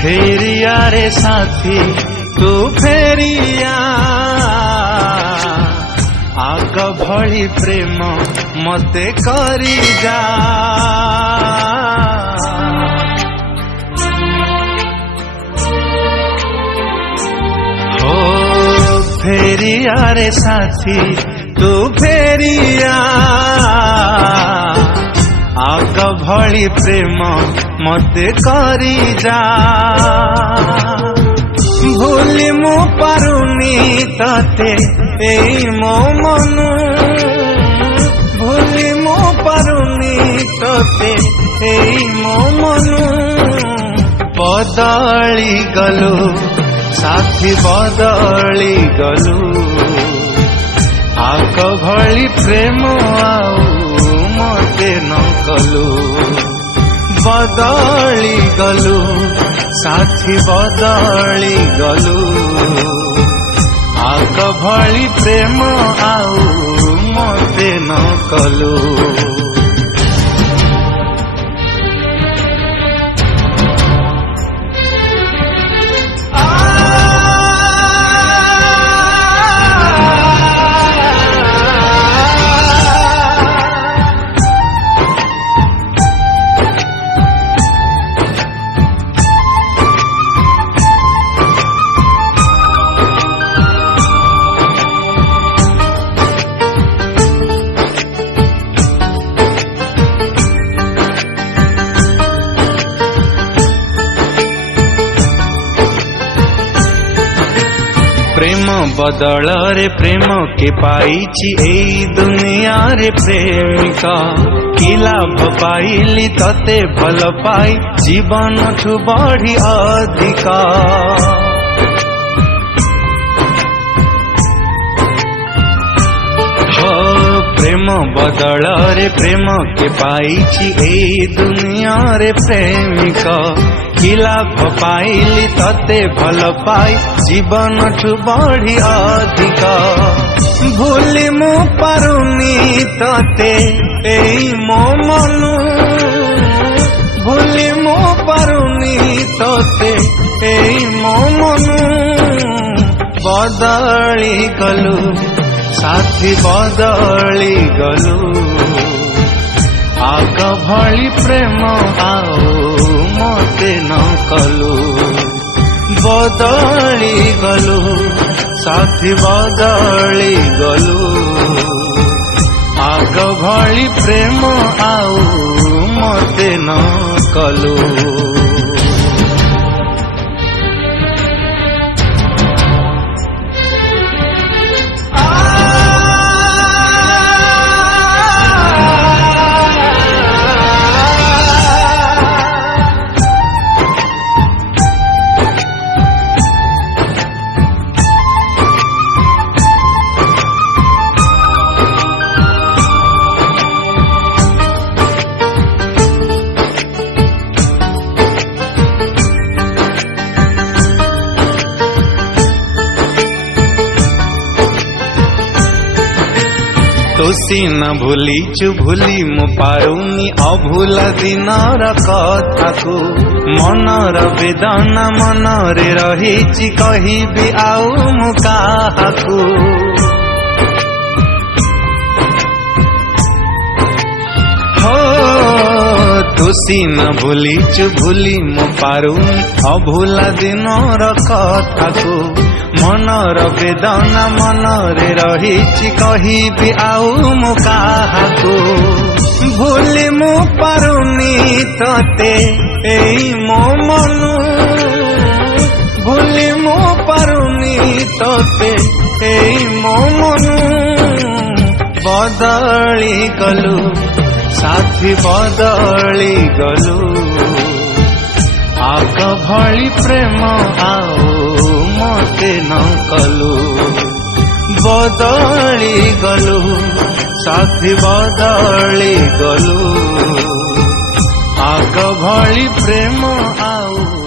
फेरिया रे साथी तू फेरिया आग भली प्रेम मते करी जा हो फेरिया रे साथी तू फेरिया आग भली प्रेम मते करी जा भूली मु पारुनी तते एई मो मनु भूली मु पारुनी तते एई मो मनु बदली गलु साथी बदली गलु आग भली प्रेम आउ मते न कलु बदली गलु साथी बदली गलु आग भली प्रेम आउ मते न कलु प्रेम बदल रे प्रेम के पाइछि एई दुनिया रे प्रेमिका कि लाभ पाइली तते भल पाई जीवन ठु बढ़ी अधिका हो प्रेम बदल रे प्रेम के पाइछि एई दुनिया रे प्रेमिका कि लाभ पाइली तते भल पाई जीवन ठु बढ़ी अधिका भूली मु पारुनी तते एई मो मनु भूली मु पारुनी तते एई मो मनु बदली गलु साथी बदली गलु आग भली प्रेम आउ मते न कलु बदली गलु साथी बदली गलु आग भली प्रेम आउ मते न कलु तोसी न भूलीचु भूली मु पारुनी अभूला दिनर कथाकु मनर वेदना मनरे रहिछि कहिबि आउ मु काहाकु हो तोसी न भूलीचु भूली मु पारुनी अभूला दिनर कथाकु मनर वेदना मनरे रहिछि कहिबि आउ मु काहाकु भूली मु पारुनी तते एई मो मनु भूली मु पारुनी तते एई मो मनु बदली गलु साथी बदली गलु आग भली प्रेम आउ मते न कलु बदली गलु साथी बदली गलु आग भली प्रेम आउ